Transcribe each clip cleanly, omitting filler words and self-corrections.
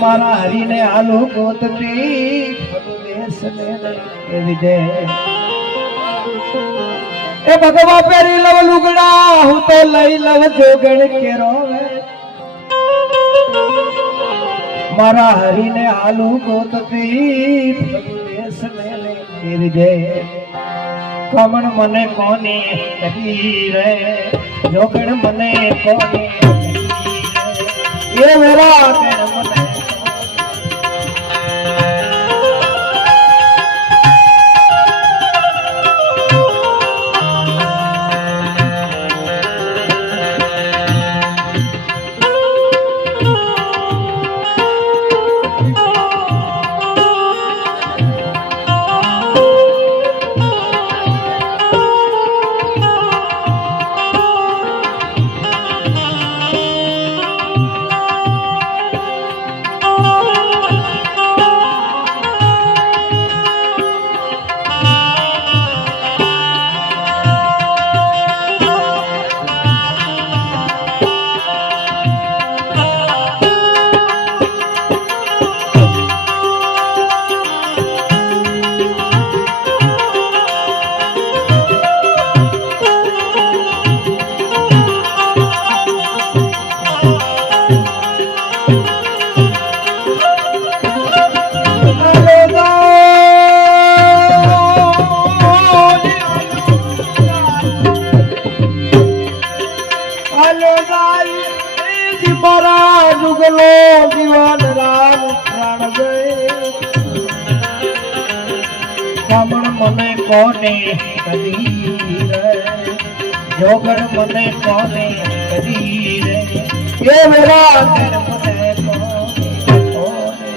मारा हरि ने आलू गोतती देश ने विजय ए भगवा पेरी लव लुगड़ा हूं तो लई लव जोगण के रोवे मारा हरि ने आलू गोतती देश ने विजय कमण मने कोनी रे जोगण मने कोनी ये मेरा मन जीवन राम प्राण गए कमण मने कोने कदी रे जोगण मने कोने कदी रे ये मेरा घर मने कोने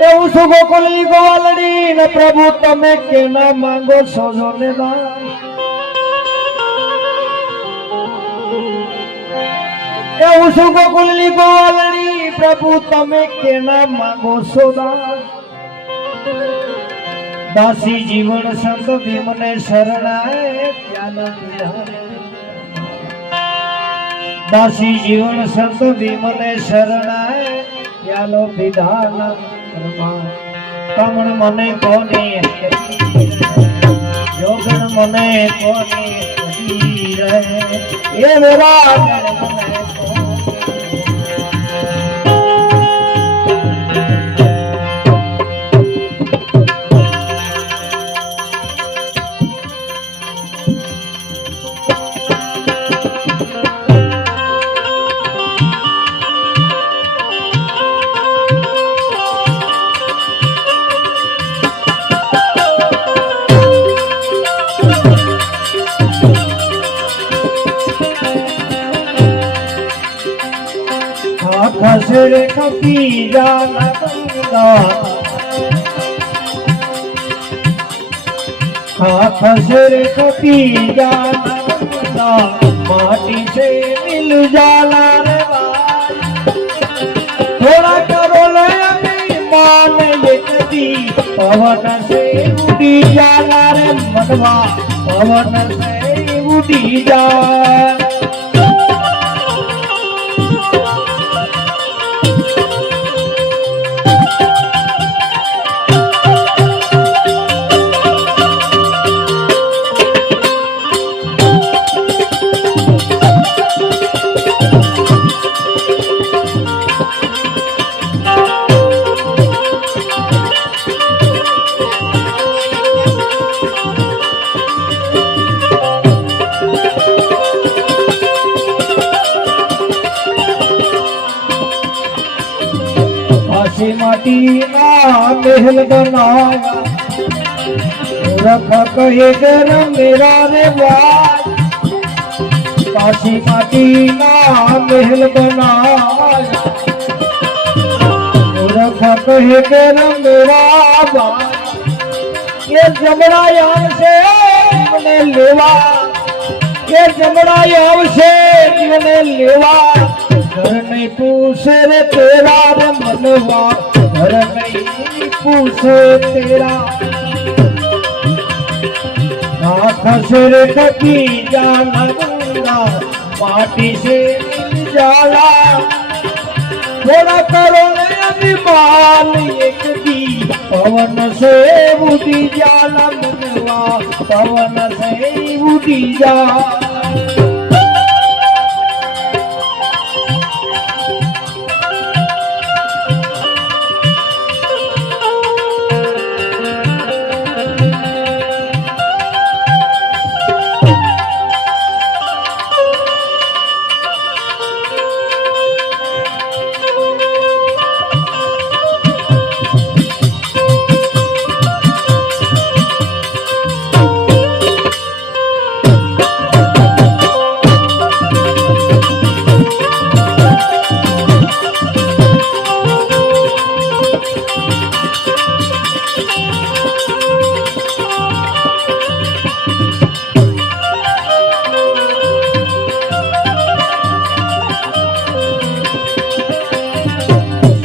ए उस गोकुली गोवालड़ी न प्रभु तमे के ना मांगो सोजो ने दान उस गोकुलनी गोवालड़ी प्रभु तमे के ना मांगो सोदा दासी जीवन संत भीमने शरणाए दासी जीवन संत भीमने शरणाए यालो विधान कमण मने कोने जोगण मने कोने ये मेरा खसरे कपी जाना बंदा खसरे कपी जाना बंदा माटी से मिल जाला रे भाई थोड़ा करो ले मान ये कदी पवन से उड़ी जाला रे मनवा पवन से उड़ी जा माटी ना महल बनाया रख कहे घर मेरा रे बाज काशी माटी ना महल बनाया रख कहे घर मेरा बाज ये जमड़ा याम से मैंने लेवा ये जमड़ा याम से मैंने लेवा घर नहीं पूछे रे तेरा रे मनवा घर नहीं पूछे तेरा हाथ सिर थकी जाला गंगा माटी से मिल जाला थोड़ा करो अभिमान एक दी पवन से उड़ी जाला मनवा पवन से उड़ी जा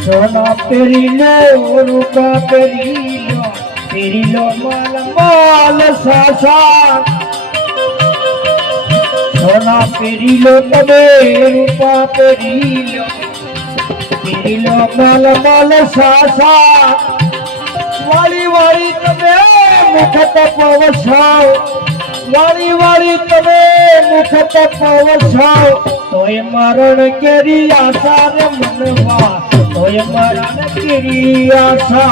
सोना तेरी लो रूपा तेरी लो माल माल सासा सोना तेरी लो तबे रूपा तेरी लो माल माल सासा वाली वाली तबे मुखत पवसाओ वाली वाली तबे मुखत पवसाओ तोय मरण केरी आशा रे मनवा तोय मरण केरी आशा